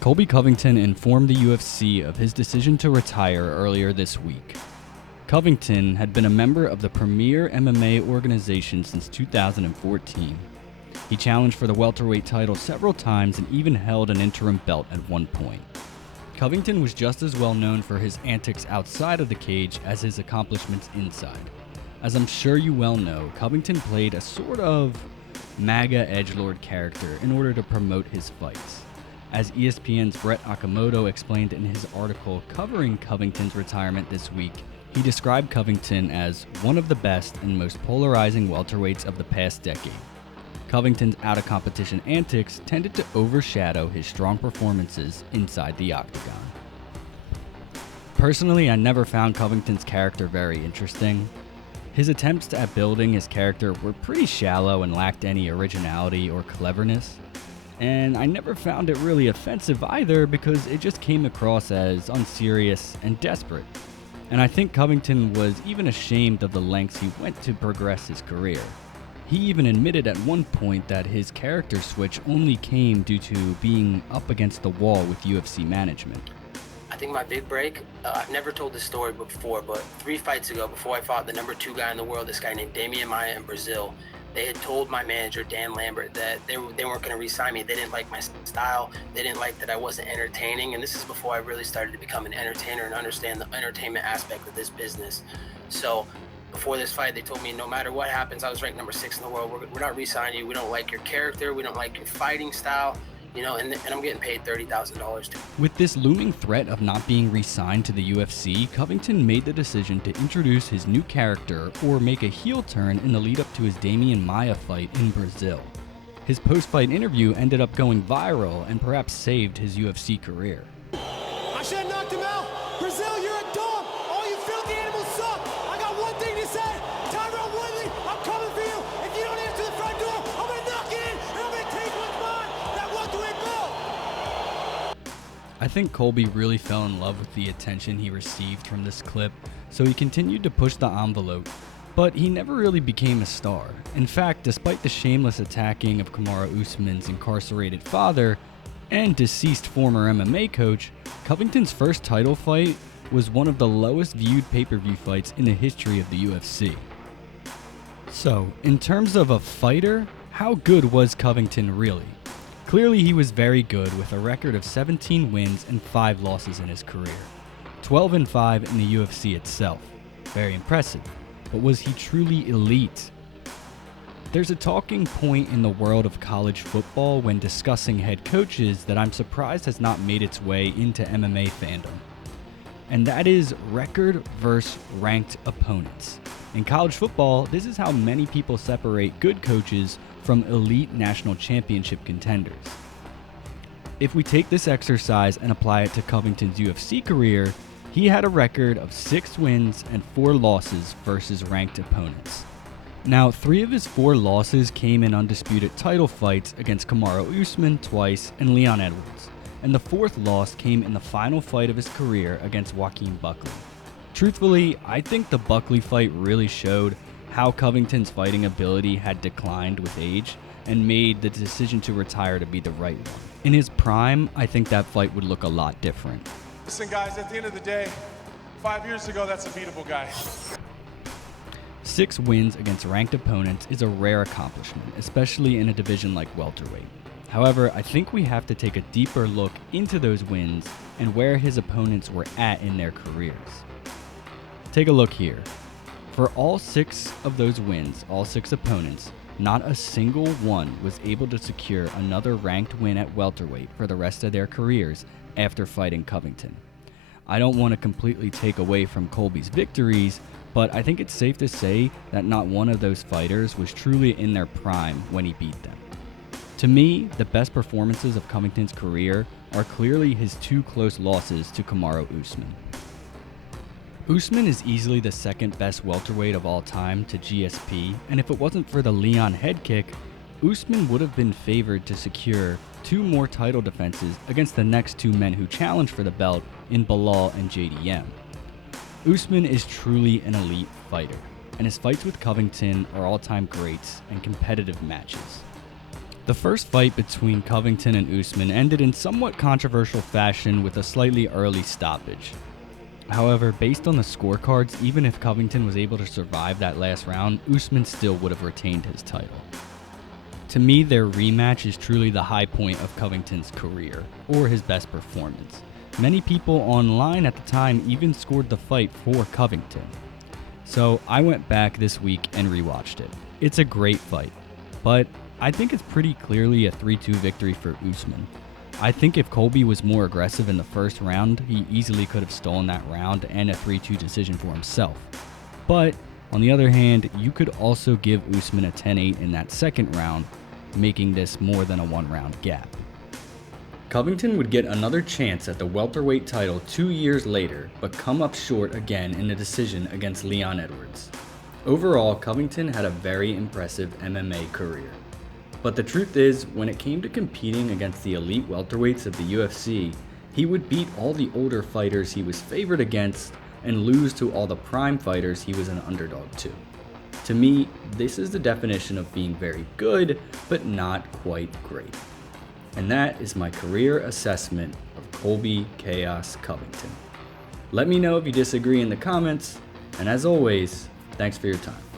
Colby Covington informed the UFC of his decision to retire earlier this week. Covington had been a member of the premier MMA organization since 2014. He challenged for the welterweight title several times and even held an interim belt at one point. Covington was just as well known for his antics outside of the cage as his accomplishments inside. As I'm sure you well know, Covington played a sort of MAGA edgelord character in order to promote his fights. As ESPN's Brett Okamoto explained in his article covering Covington's retirement this week, he described Covington as one of the best and most polarizing welterweights of the past decade. Covington's out-of-competition antics tended to overshadow his strong performances inside the octagon. Personally, I never found Covington's character very interesting. His attempts at building his character were pretty shallow and lacked any originality or cleverness. And I never found it really offensive either because it just came across as unserious and desperate. And I think Covington was even ashamed of the lengths he went to progress his career. He even admitted at one point that his character switch only came due to being up against the wall with UFC management. I think my big break, I've never told this story before, but 3 fights ago, before I fought the number 2 guy in the world, this guy named Damian Maia in Brazil, they had told my manager, Dan Lambert, that they weren't going to re-sign me. They didn't like my style. They didn't like that I wasn't entertaining. And this is before I really started to become an entertainer and understand the entertainment aspect of this business. So before this fight, they told me no matter what happens, I was ranked number 6 in the world. We're not re-signing you. We don't like your character. We don't like your fighting style. You know, and I'm getting paid $30,000 too. With this looming threat of not being re-signed to the UFC, Covington made the decision to introduce his new character or make a heel turn in the lead up to his Damian Maia fight in Brazil. His post-fight interview ended up going viral and perhaps saved his UFC career. I should have knocked him out. Brazil, you're a dog. All you filthy animals suck. I got one thing to say. Tyrone Woodley, I'm coming for you. If you don't answer the front door, I'm going to knock it in and I'm going to take what's mine. That welterweight belt. I think Colby really fell in love with the attention he received from this clip, so he continued to push the envelope, but he never really became a star. In fact, despite the shameless attacking of Kamaru Usman's incarcerated father and deceased former MMA coach, Covington's first title fight was one of the lowest viewed pay-per-view fights in the history of the UFC. So, in terms of a fighter, how good was Covington really? Clearly he was very good with a record of 17 wins and 5 losses in his career. 12-5 in the UFC itself. Very impressive. But was he truly elite? There's a talking point in the world of college football when discussing head coaches that I'm surprised has not made its way into MMA fandom. And that is record versus ranked opponents. In college football, this is how many people separate good coaches from elite national championship contenders. If we take this exercise and apply it to Covington's UFC career, he had a record of 6 wins and 4 losses versus ranked opponents. Now, 3 of his 4 losses came in undisputed title fights against Kamaru Usman twice and Leon Edwards, and the 4th loss came in the final fight of his career against Joaquin Buckley. Truthfully, I think the Buckley fight really showed how Covington's fighting ability had declined with age and made the decision to retire to be the right one. In his prime, I think that fight would look a lot different. Listen guys, at the end of the day, 5 years ago, that's a beatable guy. 6 wins against ranked opponents is a rare accomplishment, especially in a division like welterweight. However, I think we have to take a deeper look into those wins and where his opponents were at in their careers. Take a look here. For all 6 of those wins, all 6 opponents, not a single one was able to secure another ranked win at welterweight for the rest of their careers after fighting Covington. I don't want to completely take away from Colby's victories, but I think it's safe to say that not one of those fighters was truly in their prime when he beat them. To me, the best performances of Covington's career are clearly his 2 close losses to Kamaru Usman. Usman is easily the 2nd best welterweight of all time to GSP, and if it wasn't for the Leon head kick, Usman would have been favored to secure 2 more title defenses against the next 2 men who challenged for the belt in Bilal and JDM. Usman is truly an elite fighter, and his fights with Covington are all-time greats and competitive matches. The first fight between Covington and Usman ended in somewhat controversial fashion with a slightly early stoppage. However, based on the scorecards, even if Covington was able to survive that last round, Usman still would have retained his title. To me, their rematch is truly the high point of Covington's career, or his best performance. Many people online at the time even scored the fight for Covington. So I went back this week and rewatched it. It's a great fight, but I think it's pretty clearly a 3-2 victory for Usman. I think if Colby was more aggressive in the first round, he easily could have stolen that round and a 3-2 decision for himself. But on the other hand, you could also give Usman a 10-8 in that second round, making this more than a 1-round gap. Covington would get another chance at the welterweight title 2 years later, but come up short again in a decision against Leon Edwards. Overall, Covington had a very impressive MMA career. But the truth is, when it came to competing against the elite welterweights of the UFC, he would beat all the older fighters he was favored against and lose to all the prime fighters he was an underdog to. To me, this is the definition of being very good, but not quite great. And that is my career assessment of Colby Chaos Covington. Let me know if you disagree in the comments, and as always, thanks for your time.